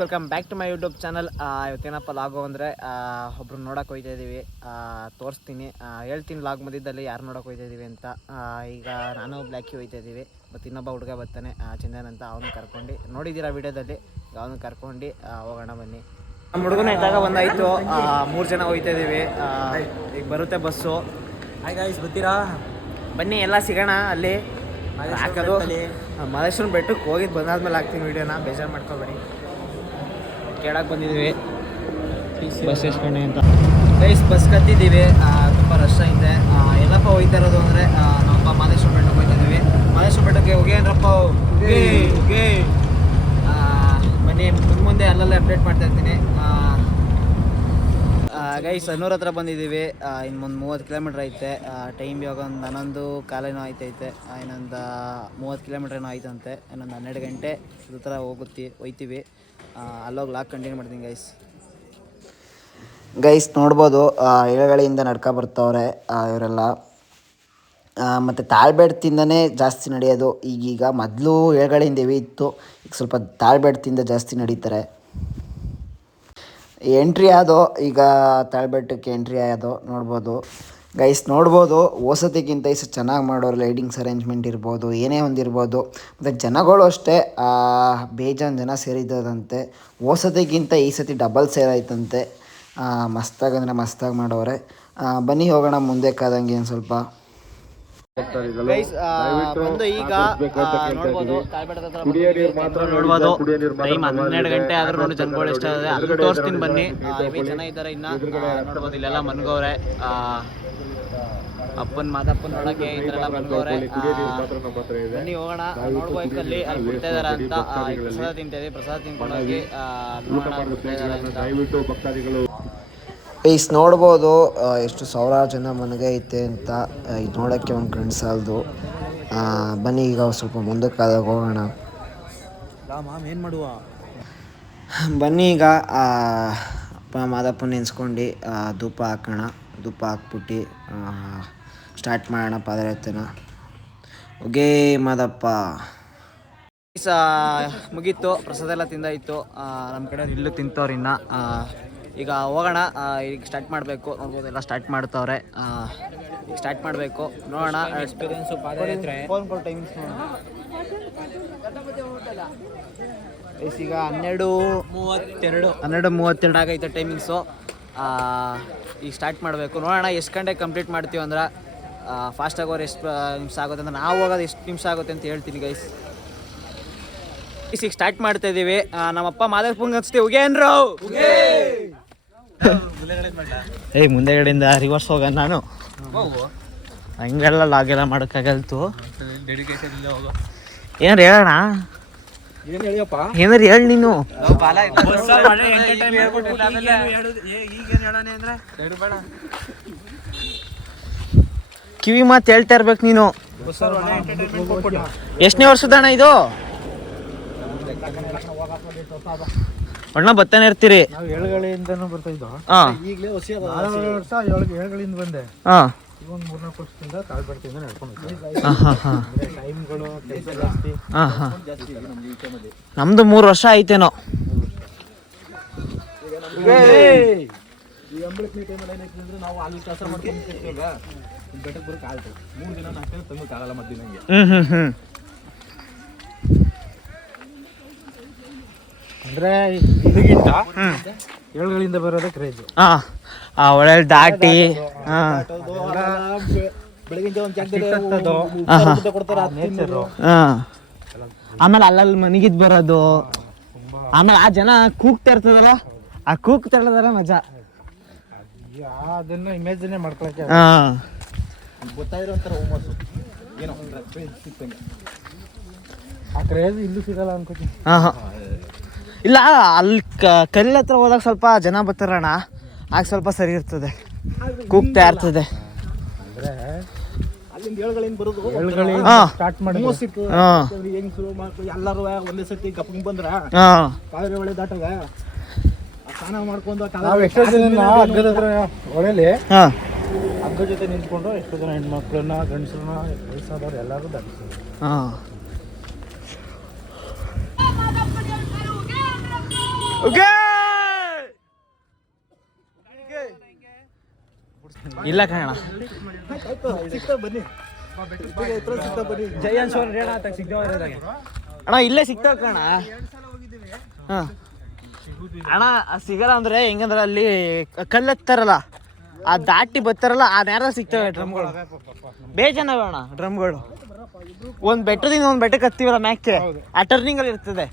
Welcome back to my YouTube channel. ಇವತ್ತೇನಪ್ಪ ಲಾಗು ಅಂದರೆ ಒಬ್ರು ನೋಡೋಕೆ ಹೋಗ್ತಾ ಇದ್ದೀವಿ. ತೋರಿಸ್ತೀನಿ, ಹೇಳ್ತೀನಿ ಲಾಗ್ ಮಧ್ಯದಲ್ಲಿ ಯಾರು ನೋಡೋಕೆ ಹೋಗ್ತಾ ಇದ್ದೀವಿ ಅಂತ. ಈಗ ನಾನು ಬ್ಲ್ಯಾಕಿ ಹೋಗ್ತಾ ಇದ್ದೀವಿ, ಮತ್ತು ಇನ್ನೊಬ್ಬ ಹುಡುಗ ಬರ್ತಾನೆ ಚಂದನ್ ಅಂತ, ಅವನು ಕರ್ಕೊಂಡು ನೋಡಿದ್ದೀರಾ ವೀಡಿಯೋದಲ್ಲಿ. ಅವನು ಕರ್ಕೊಂಡು ಹೋಗೋಣ ಬನ್ನಿ. ನಮ್ಮ ಹುಡುಗನ ಇದ್ದಾಗ ಒಂದಾಯಿತು, 3 ಜನ ಹೋಗ್ತಾ ಇದ್ದೀವಿ. ಈಗ ಬರುತ್ತೆ ಬಸ್ಸು. ಬರ್ತೀರಾ? ಬನ್ನಿ ಎಲ್ಲ ಸಿಗೋಣ ಅಲ್ಲಿ. ಹಾಕೋದು ಮಹದೇಶ್ವರ ಬೆಟ್ಟಕ್ಕೆ ಹೋಗಿದ್ದು ಬಂದಾದ್ಮೇಲೆ ಹಾಕ್ತೀನಿ ವೀಡಿಯೋನ, ಬೇಜಾರು ಮಾಡ್ಕೊಬೇಡಿ. ಕೇಳಕ್ಕೆ ಬಂದಿದ್ದೀವಿ ಬಸ್ ಎಸ್ಕೊಂಡೆ ಅಂತ. ಬಸ್ ಕತ್ತಿದ್ದೀವಿ, ತುಂಬ ರಶ್ ಐತೆ. ಎಲ್ಲಪ್ಪ ಹೋಗ್ತಾ ಇರೋದು ಅಂದರೆ ನಮ್ಮಪ್ಪ ಮಹದೇಶ್ವರ ಬೆಟ್ಟಕ್ಕೆ ಹೋಗ್ತಾ ಇದ್ದೀವಿ. ಮಹದೇಶ್ವರ ಬೆಟ್ಟಕ್ಕೆ ಹೋಗೇನ್ರಪ್ಪ ಬನ್ನಿ, ಮುಂದೆ ಅಲ್ಲಲ್ಲೇ ಅಪ್ಡೇಟ್ ಮಾಡ್ತಾ ಇರ್ತೀನಿ. ಗೈಸ್ ಅನ್ನೂರ ಹತ್ರ ಬಂದಿದ್ದೀವಿ. ಇನ್ನೊಂದು 30 ಕಿಲೋಮೀಟ್ರ್ ಐತೆ. ಟೈಮ್ ಇವಾಗ ಒಂದು 11 ಕಾಲೇನೋ ಆಯ್ತೈತೆ. ಇನ್ನೊಂದು 30 ಕಿಲೋಮೀಟ್ರ್ ಏನೋ ಆಯ್ತಂತೆ. ಇನ್ನೊಂದು 12 ಗಂಟೆ ಇದ್ರ ಥರ ಹೋಗ್ತೀವಿ. ಅಲ್ಲೋಗಿ ಲಾಕ್ ಕಂಟಿನ್ಯೂ ಮಾಡ್ತೀನಿ ಗೈಸ್ ನೋಡ್ಬೋದು, ಎಳಗಳಿಂದ ನಡ್ಕೊ ಬರ್ತಾವ್ರೆ ಇವರೆಲ್ಲ. ಮತ್ತು ತಾಳ್ಬೇಡ್ತಿಂದನೇ ಜಾಸ್ತಿ ನಡೆಯೋದು ಈಗೀಗ. ಮೊದಲು ಎಳಗಳಿಂದ ಹೆವಿ ಇತ್ತು, ಈಗ ಸ್ವಲ್ಪ ತಾಳ್ಬೇಡ್ತಿಂದ ಜಾಸ್ತಿ ನಡೀತಾರೆ. ಎಂಟ್ರಿ ಆದೋ ಈಗ ತಾಳ್ಬೆಟ್ಟಕ್ಕೆ ಎಂಟ್ರಿ ಆಗೋದು ನೋಡ್ಬೋದು ಗೈಸ್. ನೋಡ್ಬೋದು ವಸತಿಗಿಂತ ಈ ಸತಿ ಚೆನ್ನಾಗಿ ಮಾಡೋರು. ಲೈಟಿಂಗ್ಸ್ ಅರೇಂಜ್ಮೆಂಟ್ ಇರ್ಬೋದು, ಏನೇ ಒಂದಿರ್ಬೋದು. ಮತ್ತು ಜನಗಳು ಅಷ್ಟೇ ಬೇಜಾನ್ ಜನ ಸೇರಿದ್ದದಂತೆ. ವಸತಿಗಿಂತ ಈ ಸತಿ ಡಬಲ್ ಸೇರಾಯ್ತಂತೆ. ಮಸ್ತಾಗಿ ಅಂದರೆ ಮಸ್ತಾಗಿ ಮಾಡೋರೆ. ಬನ್ನಿ ಹೋಗೋಣ ಮುಂದೆ ಕಾದಂಗೆ ಒಂದು ಸ್ವಲ್ಪ. ಬಂದು ಈಗ ನೋಡ್ಬೋದು ತಾಳ್ಬೇಟದ ಹತ್ರ ನೋಡ್ಬೋದು. ಟೈಮ್ 12 ಗಂಟೆ ಆದ್ರೂ ನೋಡಿ ಜನಗಳು ಎಷ್ಟಾಗಿದೆ ಅಲ್ಲಿ ತೋರಿಸ್ತೀನಿ ಬನ್ನಿ. ಜನ ಇದ್ದಾರೆ ಇನ್ನ ನೋಡ್ಬೋದು. ಇಲ್ಲೆಲ್ಲ ಮನ್ಗವ್ರೆ, ಮಾದಪ್ಪನ್ ನೋಡಕ್ಕೆ ಇದ್ರೆಲ್ಲ ಮನ್ಗವ್ರೆ. ಬನ್ನಿ ಹೋಗೋಣ. ನೋಡ್ಬೇಕು ಅಲ್ಲಿ ಬಿಡ್ತಾ ಇದಾರ ಅಂತ. ಪ್ರಸಾದ ತಿಂತಾ ಇದೀವಿ, ಪ್ರಸಾದ ತಿನ್ಕೊಂಡೋಗಿ ಈಸ್ ನೋಡ್ಬೋದು ಎಷ್ಟು ಸಾವಿರಾರು ಜನ ಮನೆಗೆ ಐತೆ ಅಂತ. ಇದು ನೋಡೋಕ್ಕೆ ಒಂದು ಕಣ್ಣು ಸಾಲದು. ಬನ್ನಿ ಈಗ ಸ್ವಲ್ಪ ಮುಂದಕ್ಕೆ ಆದಾಗ ಹೋಗೋಣ. ಏನು ಮಾಡುವ ಬನ್ನಿ ಈಗ ಅಪ್ಪ ಮಾದಪ್ಪ ನೆನೆಸ್ಕೊಂಡು ಧೂಪ ಹಾಕೋಣ. ಧೂಪ ಹಾಕ್ಬಿಟ್ಟು ಸ್ಟಾರ್ಟ್ ಮಾಡೋಣ ಪಾದಯಾತ್ರೆನ. ಹೋಗೇ ಮಾದಪ್ಪ. ಮುಗೀತು, ಪ್ರಸಾದ ಎಲ್ಲ ತಿಂದಾಯಿತು. ನಮ್ಮ ಕಡೆ ಇಲ್ಲೂ ತಿಂತವ್ರು ಇನ್ನು. ಈಗ ಹೋಗೋಣ, ಈಗ ಸ್ಟಾರ್ಟ್ ಮಾಡಬೇಕು. ನೋಡ್ಬೋದು ಎಲ್ಲ ಸ್ಟಾರ್ಟ್ ಮಾಡ್ತವ್ರೆ. ಈಗ ಸ್ಟಾರ್ಟ್ ಮಾಡಬೇಕು, ನೋಡೋಣ. ಎಕ್ಸ್ಪೀರಿಯನ್ಸು ಪಾದಯಾತ್ರೆ. ಫೋನ್ ಕೊಡು, ಟೈಮಿಂಗ್ಸ್ ನೋಡೋಣ. ಈಗ 12:32 ಆಗೈತೆ ಟೈಮಿಂಗ್ಸು. ಈಗ ಸ್ಟಾರ್ಟ್ ಮಾಡಬೇಕು, ನೋಡೋಣ ಎಷ್ಟು ಗಂಟೆಗೆ ಕಂಪ್ಲೀಟ್ ಮಾಡ್ತೀವಿ ಅಂದ್ರೆ. ಫಾಸ್ಟಾಗಿ ಹೋದ್ರೆ ಎಷ್ಟು ನಿಮಿಷ ಆಗುತ್ತೆ ಅಂತ, ನಾವು ಹೋಗೋದು ಎಷ್ಟು ನಿಮಿಷ ಆಗುತ್ತೆ ಅಂತ ಹೇಳ್ತೀನಿ ಗೈಸ್. ಈಗ ಸ್ಟಾರ್ಟ್ ಮಾಡ್ತಾ ಇದ್ದೀವಿ. ನಮ್ಮಪ್ಪ ಮಾದಪ್ಪಂಗೆ ಹಚ್ತೀವಿ. ಹೋಗೇನ್ರು ಮುಂದೆಗಡೆಯಿಂದ ರಿವರ್ಸ್ ಹೋಗೋಣ. ನಾನು ಹಂಗೆಲ್ಲ ಲಾಗೆಲ್ಲ ಮಾಡೋಕ್ಕಾಗಲ್ತು. ಏನಾರು ಹೇಳೋಣ, ಏನಾರು ಹೇಳಿ ನೀನು. ಕಿವಿ ಮಾತು ಹೇಳ್ತಾ ಇರ್ಬೇಕು ನೀನು. ಎಷ್ಟನೇ ವರ್ಷದಣ್ಣ ಇದು? ಅಣ್ಣ ಬರ್ತಾನೆ ಇರ್ತೀರಿ. ನಾವು ಏಳುಗಳಿಂದನೂ ಬರ್ತಾ ಇದ್ದೋ. ಈಗಲೇ ವರ್ಷ 7 ಬಂದೆ. ಒಂದು 3-4 ವರ್ಷದಿಂದ ತಾಳ್ಬೇಡ್ತಿಂದ ನಡ್ಕೊಂಡು ಟೈಮ್ಗಳು ಕೆಲಸ ಜಾಸ್ತಿ. ನಮ್ದು 3 ವರ್ಷ ಐತೇನೋ. ಈ ಅಂಬಳಕ್ನಿ ಟೈಮಲ್ಲಿ ಏನಾಯ್ತು ಅಂದ್ರೆ ನಾವು ಅಲ್ಲಿ ಕೆಲಸ ಮಾಡ್ಕೊಂಡು ಬೆಟ್ಟಕ್ಕೆ ಬರೋಕೆ ಆಯ್ತು. 3 ದಿನ 4 ದಿನ ತಂಗೋಕ್ಕಾಗಲ್ಲ ಮಧ್ಯಾಹ್ನಂಗೆ. ಅಂದ್ರೆ ಇದಕ್ಕಿಂತ ಏಳುಗಳಿಂದ ಬರೋದೇ ಕ್ರೇಜು. ಒಳ್ಳೆ ದಾಟಿ ಬೆಳಗಿನ ಒಂದು ಜಾಗದಲ್ಲಿ ಆಮೇಲೆ ಅಲ್ಲಲ್ಲಿ ಮನೆಗಿದ್ ಬರೋದು. ಆಮೇಲೆ ಆ ಜನ ಕೂಗ್ತಾ ಇರ್ತದಲ್ಲ, ಆ ಕೂಗ್ತಾ ಇರೋದಲ್ಲ ಮಜಾ. ಅದನ್ನ ಇಮೇಜಿನೇ ಮಾಡ್ಕೊಳಕ್ಕೆ ಗೊತ್ತಾಗಿರೋ ಒಂಥರ ಹುಮ್ಮಸ್ಸು. ಏನೋ ಸಿಗ್ತಂಗೆ ಆ ಕ್ರೇಜ್ ಇಲ್ಲೂ ಸಿಗಲ್ಲ ಅನ್ಕೋತೀನಿ. ಇಲ್ಲ, ಅಲ್ಲಿ ಕಲ್ಲ ಹತ್ರ ಹೋದಾಗ ಸ್ವಲ್ಪ ಜನ ಬರ್ತಾರಣ್ಣ, ಆಗ ಸ್ವಲ್ಪ ಸರಿ ಇರ್ತದೆ, ಕೂಗ್ತಾ ಇರ್ತದೆ. ಅಂದ್ರೆ ಅಲ್ಲಿಂದ ಏಳುಗಳಿಂದ ಬರೋದು ಸ್ಟಾರ್ಟ್ ಮಾಡಿ ಎಲ್ಲರೂ ಒಂದೇ ಸತಿ ಗಪ್ಪಿಂಗ್ ಬಂದ್ರ ಕಾವೇರಿ ಹೊಳೆ ದಾಟಾಗ ಸ್ನಾನ ಮಾಡ್ಕೊಂಡು ನಾವು ಎಷ್ಟೋ ಜನ ಹಗ್ಗದ ಹತ್ರ ಹೊಳೆಲಿ ಹಗ್ಗ ಜೊತೆ ನಿಂತ್ಕೊಂಡು ಎಷ್ಟೋ ಜನ ಹೆಣ್ಮಕ್ಳನ್ನ ಗಂಡಸರನ್ನ ವಯಸ್ಸಾದವ್ರು ಎಲ್ಲರೂ ದಾಟಿಸ್ತಾರೆ. ಇಲ್ಲ ಕಣ ಬನ್ನಿ ಜೈ ಅನ್ಸೋರ್ ಅಣ್ಣ ಇಲ್ಲೇ ಸಿಗ್ತಾವ ಕಣ. ಹಾಂ ಅಣ್ಣ ಸಿಗಲ್ಲ ಅಂದ್ರೆ ಹೆಂಗಂದ್ರೆ ಅಲ್ಲಿ ಕಲ್ಲೆತ್ತಾರಲ್ಲ ಆ ದಾಟಿ ಬರ್ತಾರಲ್ಲ ಆ ನೇರ ಸಿಗ್ತವೆ ಡ್ರಮ್ಗಳು. ಬೇಜಾನವ ಅಣ್ಣ ಡ್ರಮ್ಗಳು. ಒಂದು ಬೆಟ್ಟದಿಂದ ಒಂದು ಬೆಟ್ಟಕ್ಕೆ ಹತ್ತೀವಲ್ಲ ಮ್ಯಾಕೆ ಆ ಟರ್ನಿಂಗಲ್ಲಿ ಇರ್ತದೆ.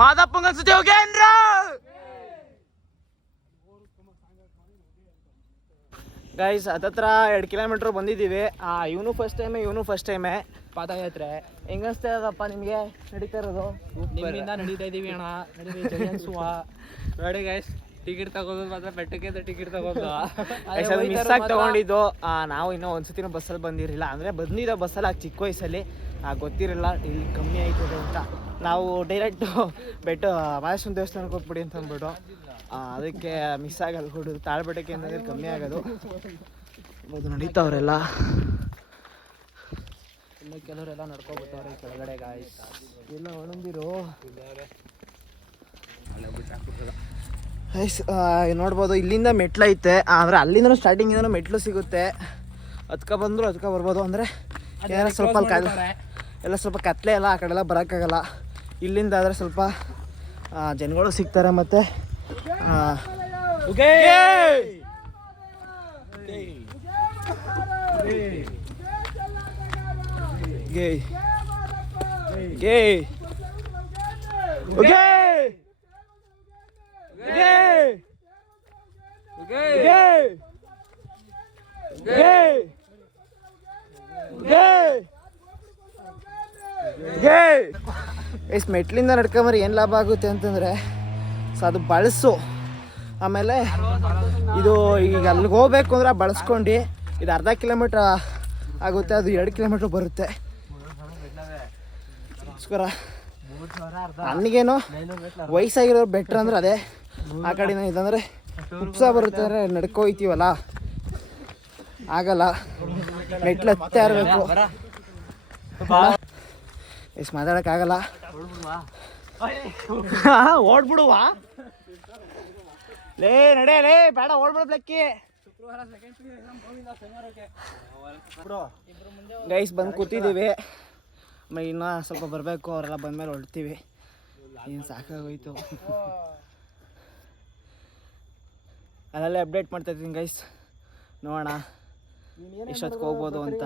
ಮಾದಪ್ಪಂಗ ಅನ್ಸುತ್ತೆ ಹೋಗೇನ್ರ. ಗೈಸ್ ಹತ್ತತ್ರ 2 ಕಿಲೋಮೀಟ್ರ್ ಬಂದಿದ್ದೀವಿ. ಇವನು ಫಸ್ಟ್ ಟೈಮೇ ಪಾದಯಾತ್ರೆ. ಹೆಂಗನ್ಸ್ತಾ ಇದಪ್ಪ ನಿಮಗೆ ನಡೀತಾ ಇರೋದು? ನಿಮ್ಮಿಂದ ನಡೀತಾ ಇದೀವಿ ಅಣ್ಣ. ನೋಡಿ ಗೈಸ್, ಟಿಕೆಟ್ ತಗೋದು ಮಾತ್ರ ಬೆಟ್ಟಕ್ಕೆ ಟಿಕೆಟ್ ತಗೋದು ಮಿಸ್ ಆಗಿ ತಗೊಂಡಿದ್ದು. ನಾವು ಇನ್ನೂ ಒಂದ್ಸತಿನೂ ಬಸ್ಸಲ್ಲಿ ಬಂದಿರಲಿಲ್ಲ. ಅಂದರೆ ಬಂದಿದ್ದ ಬಸ್ಸಲ್ಲಿ ಆಗ ಚಿಕ್ಕ ವಯಸ್ಸಲ್ಲಿ ಗೊತ್ತಿರಲಿಲ್ಲ ಇಲ್ಲಿ ಕಮ್ಮಿ ಆಯ್ತದೆ ಅಂತ. ನಾವು ಡೈರೆಕ್ಟು ಮಹೇಶ್ವರನ ದೇವಸ್ಥಾನಕ್ಕೆ ಹೋಗ್ಬಿಡಿ ಅಂತ ಅಂದ್ಬಿಟ್ಟು ಅದಕ್ಕೆ ಮಿಸ್ ಆಗಲ್ಲ. ಕೊಡೋದು ತಾಳ್ಬೆಟ್ಟಕ್ಕೆ ಅಂತಂದ್ರೆ ಕಮ್ಮಿ ಆಗೋದು. ಅದು ನಡೀತಾವ್ರೆಲ್ಲ. ಇನ್ನು ಕೆಲವರೆಲ್ಲ ನಡ್ಕೊಬಿಟ್ಟವ್ರೆ ಕೆಳಗಡೆ ಗಾಯ್ಸ್. ಎಲ್ಲ ಒಣಂದಿರು ಗೈಸ್. ನೋಡ್ಬೋದು ಇಲ್ಲಿಂದ ಮೆಟ್ಲೈತೆ. ಅಂದರೆ ಅಲ್ಲಿಂದ ಸ್ಟಾರ್ಟಿಂಗಿಂದ ಮೆಟ್ಲು ಸಿಗುತ್ತೆ. ಬಂದರು ಬರ್ಬೋದು. ಅಂದರೆ ಏನಾರ ಸ್ವಲ್ಪ ಎಲ್ಲ ಸ್ವಲ್ಪ ಕತ್ಲೆ ಎಲ್ಲ ಆ ಕಡೆ ಎಲ್ಲ ಬರೋಕ್ಕಾಗಲ್ಲ. ಇಲ್ಲಿಂದ ಆದರೆ ಸ್ವಲ್ಪ ಜನಗಳು ಸಿಗ್ತಾರೆ. ಮತ್ತು ಎಷ್ಟು ಮೆಟ್ಲಿಂದ ನಡ್ಕೊಂಬರಿ ಏನು ಲಾಭ ಆಗುತ್ತೆ ಅಂತಂದರೆ ಅದು ಬಳಸು. ಆಮೇಲೆ ಇದು ಈಗ ಅಲ್ಲಿಗೆ ಹೋಗ್ಬೇಕು ಅಂದ್ರೆ ಬಳಸ್ಕೊಂಡು ಇದು ಅರ್ಧ ಕಿಲೋಮೀಟ್ರ್ ಆಗುತ್ತೆ. ಅದು 2 ಕಿಲೋಮೀಟ್ರ್ ಬರುತ್ತೆ. ಸ್ಕೋರ ನನಗೇನು ವಯಸ್ಸಾಗಿರೋರು ಬೆಟ್ರ್ ಅಂದ್ರೆ ಅದೇ. ಆ ಕಡೆನ ಇದಂದರೆ ಉಪ್ಸ ಬರುತ್ತೆ ಅಂದರೆ ನಡ್ಕೊಯ್ತೀವಲ್ಲ ಆಗಲ್ಲ. ಮೆಟ್ಲು ಹತ್ತೇ ಇರಬೇಕು. ಎಷ್ಟು ಮಾತಾಡೋಕ್ಕಾಗಲ್ಲ. ಓಡ್ಬಿಡುವ ಲೇ ನಡೆಯಲೇ ಬೇಡ ಓಡ್ಬಿಡ್ಲಕ್ಕಿ. ಗೈಸ್ ಬಂದು ಕೂತಿದ್ದೀವಿ. ಇನ್ನೂ ಸ್ವಲ್ಪ ಬರಬೇಕು. ಅವರೆಲ್ಲ ಬಂದಮೇಲೆ ಹೊರಡ್ತೀವಿ. ಏನು ಸಾಕಾಗೋಯ್ತು. ಅದರಲ್ಲೇ ಅಪ್ಡೇಟ್ ಮಾಡ್ತಾಯಿದ್ದೀನಿ ಗೈಸ್. ನೋಡೋಣ ಎಷ್ಟೊತ್ತಿಗೆ ಹೋಗ್ಬೋದು ಅಂತ.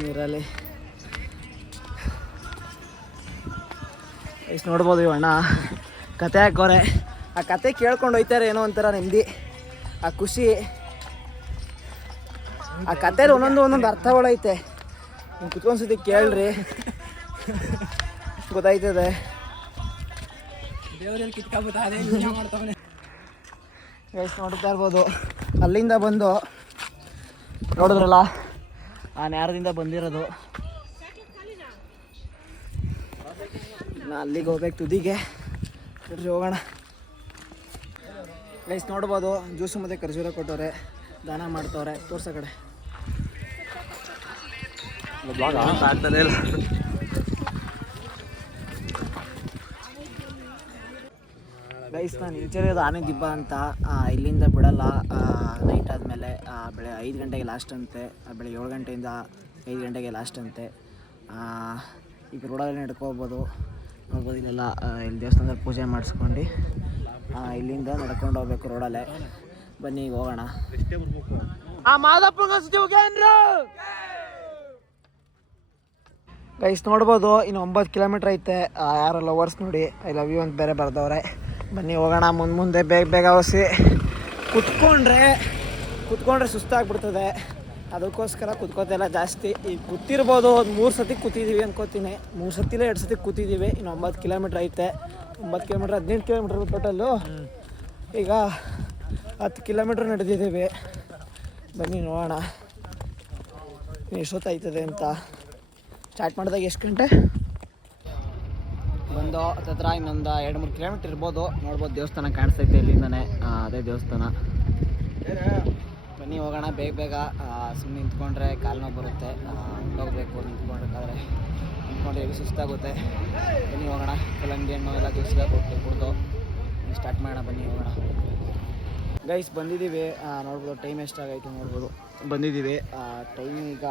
ನೀರಲ್ಲಿ ಎಷ್ಟು ನೋಡ್ಬೋದು ಇವಣ್ಣ ಕತೆ ಹಾಕೋರೆ. ಆ ಕತೆ ಕೇಳ್ಕೊಂಡು ಹೋಯ್ತಾರೆ. ಏನೋ ಒಂಥರ ನೆಮ್ಮದಿ, ಆ ಖುಷಿ. ಆ ಕತೆಯಲ್ಲಿ ಒಂದೊಂದು ಅರ್ಥಗಳೈತೆ. ನೀವು ಕುತ್ಕೊಂಡ್ಸತಿ ಕೇಳ್ರಿ ಗೊತ್ತಾಯ್ತದೆ. ಎಷ್ಟು ನೋಡ್ತಾ ಇರ್ಬೋದು. ಅಲ್ಲಿಂದ ಬಂದು ನೋಡಿದ್ರಲ್ಲ ಆ ನೇರದಿಂದ ಬಂದಿರೋದು. ಅಲ್ಲಿಗೆ ಹೋಗ್ಬೇಕು ತುದಿಗೆ. ಹೋಗೋಣ ಗೈಸ್. ನೋಡ್ಬೋದು ಜ್ಯೂಸು ಮತ್ತು ಖರ್ಜೂರ ಕೊಟ್ಟವ್ರೆ, ದಾನ ಮಾಡ್ತವ್ರೆ. ತೋರ್ಸ ಕಡೆ ಆಗ್ತಾನೆ ಇಲ್ಲ. ಗೈಸ್ ನಾನು ನಿಲ್ಸಿರೋದು ಆನೆ ದಿಬ್ಬ ಅಂತ. ಇಲ್ಲಿಂದ ಬಿಡಲ್ಲ. ನೈಟ್ ಆದಮೇಲೆ ಬೆಳೆ 5 ಗಂಟೆಗೆ ಲಾಸ್ಟ್ ಅಂತೆ. ಬೆಳಗ್ಗೆ 7 ಗಂಟೆಯಿಂದ 5 ಗಂಟೆಗೆ ಲಾಸ್ಟ್ ಅಂತೆ. ಈಗ ರೋಡಲ್ಲಿ ನಡ್ಕೋಬೋದು. ನೋಡ್ಬೋದು ಇಲ್ಲೆಲ್ಲ ಇಲ್ಲಿ ದೇವಸ್ಥಾನದಲ್ಲಿ ಪೂಜೆ ಮಾಡಿಸ್ಕೊಂಡು ಇಲ್ಲಿಂದ ನಡ್ಕೊಂಡು ಹೋಗ್ಬೇಕು ರೋಡಲ್ಲೇ. ಬನ್ನಿ ಈಗ ಹೋಗೋಣ. ಗೈಸ್ ನೋಡ್ಬೋದು ಇನ್ನು 9 ಕಿಲೋಮೀಟ್ರ್ ಐತೆ. ಯಾರೋ ಲವರ್ಸ್ ನೋಡಿ ಐ ಲವ್ ಯು ಅಂತ ಬೇರೆ ಬರ್ದವ್ರೆ. ಬನ್ನಿ ಹೋಗೋಣ. ಮುಂದೆ ಬೇಗ ಹೊಸಿ. ಕುತ್ಕೊಂಡ್ರೆ ಸುಸ್ತಾಗ್ಬಿಡ್ತದೆ. ಅದಕ್ಕೋಸ್ಕರ ಕುತ್ಕೋತಿಲ್ಲ ಜಾಸ್ತಿ. ಈಗ ಕೂತಿರ್ಬೋದು. ಒಂದು 3 ಸತಿ ಕೂತಿದ್ದೀವಿ ಅನ್ಕೋತೀನಿ. 3 ಸತಿಲೇ 2 ಸತಿ ಕೂತಿದ್ದೀವಿ. ಇನ್ನು 9 ಕಿಲೋಮೀಟ್ರ್ ಐತೆ. 9 ಕಿಲೋಮೀಟ್ರ್ 18 ಕಿಲೋಮೀಟ್ರ್ ಟೋಟಲ್ಲು. ಈಗ 10 ಕಿಲೋಮೀಟ್ರ್ ನಡೆದಿದ್ದೀವಿ. ಬನ್ನಿ ನೋಡೋಣ ಎಷ್ಟೊತ್ತಾಯ್ತದೆ ಅಂತ. ಸ್ಟಾರ್ಟ್ ಮಾಡಿದಾಗ ಎಷ್ಟು ಗಂಟೆ ಬಂದು 10 ಹತ್ರ ಇನ್ನೊಂದು 2-3 ಕಿಲೋಮೀಟ್ರ್ ಇರ್ಬೋದು. ನೋಡ್ಬೋದು ದೇವಸ್ಥಾನ ಕಾಣಿಸ್ತೈತೆ ಇಲ್ಲಿಂದನೇ, ಅದೇ ದೇವಸ್ಥಾನ. ಬನ್ನಿ ಹೋಗೋಣ ಬೇಗ. ಸುಮ್ಮನೆ ನಿಂತ್ಕೊಂಡ್ರೆ ಕಾಲು ನೋವು ಬರುತ್ತೆ, ಹೊಂಟೋಗ್ಬೇಕು. ನಿಂತ್ಕೊಂಡ್ರೆ ಹೇಗೆ ಸುಸ್ತಾಗುತ್ತೆ. ಬನ್ನಿ ಹೋಗೋಣ. ಕಲ್ಲಂಗಡಿ ಹಣ್ಣು ಎಲ್ಲ ಜ್ಯೂಸ್ಗೆ ಕುಡ್ದು ಸ್ಟಾರ್ಟ್ ಮಾಡೋಣ. ಬನ್ನಿ ಹೋಗೋಣ ಗೈಸ್. ಬಂದಿದ್ದೀವಿ, ನೋಡ್ಬೋದು ಟೈಮ್ ಎಷ್ಟಾಗೈತೆ ನೋಡ್ಬೋದು. ಬಂದಿದ್ದೀವಿ, ಟೈಮ್ ಈಗ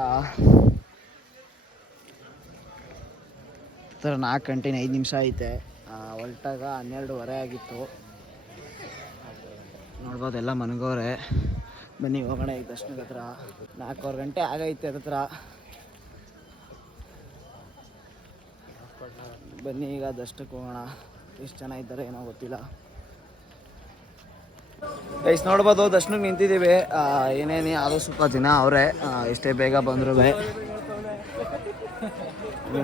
4 ಗಂಟೆ 5 ನಿಮಿಷ ಐತೆ. ಹೊರಟಾಗ 12:15 ಆಗಿತ್ತು. ನೋಡ್ಬೋದು ಎಲ್ಲ ಮನಗೋರೆ. ಬನ್ನಿ ಹೋಗೋಣ ಈಗ ದರ್ಶನದ ಹತ್ರ. 4 ಗಂಟೆ ಆಗೈತೆ ಹತ್ರ. ಬನ್ನಿ ಈಗ ದರ್ಶನಕ್ಕೆ ಹೋಗೋಣ. ಎಷ್ಟು ಜನ ಇದ್ದಾರೆ ಏನೋ ಗೊತ್ತಿಲ್ಲ ಗೈಸ್. ನೋಡ್ಬೋದು ದರ್ಶನಕ್ಕೆ ನಿಂತಿದ್ದೀವಿ. ಏನೇನು ಯಾವುದೋ ಸ್ವಲ್ಪ ಜನ ಅವರೇ, ಎಷ್ಟೇ ಬೇಗ ಬಂದ್ರು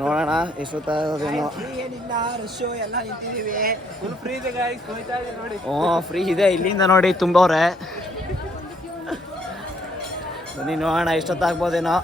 ನೋಡೋಣ ಎಷ್ಟೊತ್ತಾಗೋದೇನೋ. ಫ್ರೀ ಇದೆ ಇಲ್ಲಿಂದ ನೋಡಿ ತುಂಬವ್ರೆ. ಬನ್ನಿ ನೋಡೋಣ ಎಷ್ಟೊತ್ತಾಗ್ಬೋದೇನೋ.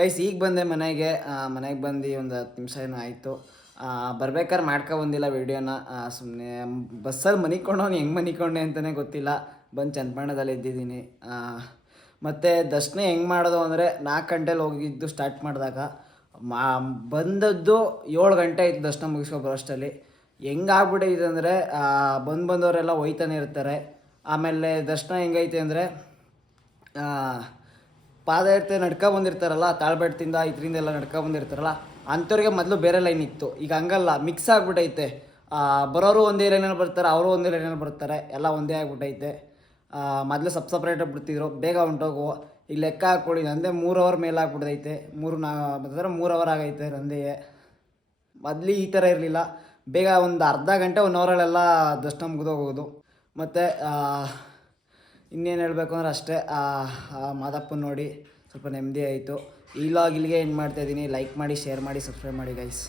ಗೈಸ್ ಈಗ ಬಂದೆ ಮನೆಗೆ ಬಂದು ಒಂದು 10 ನಿಮಿಷ ಏನೋ ಆಯಿತು. ಬರ್ಬೇಕಾದ್ರೆ ಬಂದಿಲ್ಲ ವೀಡಿಯೋನ. ಸುಮ್ಮನೆ ಬಸ್ಸಲ್ಲಿ ಮನಿಕೊಂಡವನು ಹೆಂಗೆ ಮನಿಕೊಂಡೆ ಅಂತಲೇ ಗೊತ್ತಿಲ್ಲ. ಬಂದು ಚನ್ನಪಟ್ಟಣದಲ್ಲಿ ಇದ್ದಿದ್ದೀನಿ. ಮತ್ತು ದರ್ಶನ ಹೆಂಗೆ ಮಾಡೋದು ಅಂದರೆ 4 ಗಂಟೆಲಿ ಹೋಗಿದ್ದು ಸ್ಟಾರ್ಟ್ ಮಾಡಿದಾಗ ಬಂದದ್ದು 7 ಗಂಟೆ ಆಯಿತು ದರ್ಶನ ಮುಗಿಸ್ಕೊ ಬರೋಷ್ಟರಲ್ಲಿ. ಹೆಂಗಾಗ್ಬಿಟ್ಟಿದೆ ಅಂದರೆ ಬಂದವರೆಲ್ಲ ಹೋಯ್ತಾನೆ ಇರ್ತಾರೆ. ಆಮೇಲೆ ದರ್ಶನ ಹೆಂಗೈತೆ ಅಂದರೆ ಪಾದಯಾತ್ರೆ ಬಂದಿರ್ತಾರಲ್ಲ, ತಾಳ್ಬೆಟ್ಟದಿಂದ ಇದರಿಂದೆಲ್ಲ ಬಂದಿರ್ತಾರಲ್ಲ, ಅಂಥವ್ರಿಗೆ ಮೊದಲು ಬೇರೆ ಲೈನ್ ಇತ್ತು. ಈಗ ಹಂಗಲ್ಲ, ಮಿಕ್ಸ್ ಆಗಿಬಿಟ್ಟೈತೆ. ಬರೋರು ಒಂದೇ ಲೈನಲ್ಲಿ ಬರ್ತಾರೆ, ಅವರು ಒಂದೇ ಲೈನಲ್ಲಿ ಬರ್ತಾರೆ, ಎಲ್ಲ ಒಂದೇ ಆಗಿಬಿಟ್ಟೈತೆ. ಮೊದಲು ಸಪ್ರೇಟಾಗಿ ಬಿಡ್ತಿದ್ರು, ಬೇಗ ಹೊಂಟೋಗು. ಈಗ ಲೆಕ್ಕ ಹಾಕ್ಕೊಳ್ಳಿ, ನಂದೇ 3 ಅವರ್ ಮೇಲೆ ಆಗ್ಬಿಟ್ಟೈತೆ. 3 ಅವರ್ ಆಗೈತೆ ನಂದೇ. ಮೊದಲು ಈ ಥರ ಇರಲಿಲ್ಲ. ಬೇಗ ಒಂದು ಅರ್ಧ ಗಂಟೆ 1 ಅವರಲ್ಲೆಲ್ಲ ದರ್ಶನ ಮುಗಿದೋಗೋದು. ಮತ್ತು ಇನ್ನೇನು ಹೇಳಬೇಕು ಅಂದ್ರೆ ಅಷ್ಟೇ. ಮಾದಪ್ಪನ ನೋಡಿ ಸ್ವಲ್ಪ ನೆಮ್ಮದಿ ಆಯಿತು. ಈ ವ್ಲಾಗ್ ಇಲ್ಲಿಗೆ ಎಂಡ್ ಮಾಡ್ತಾಯಿದ್ದೀನಿ. ಲೈಕ್ ಮಾಡಿ, ಶೇರ್ ಮಾಡಿ, ಸಬ್ಸ್ಕ್ರೈಬ್ ಮಾಡಿ ಗೈಸ್.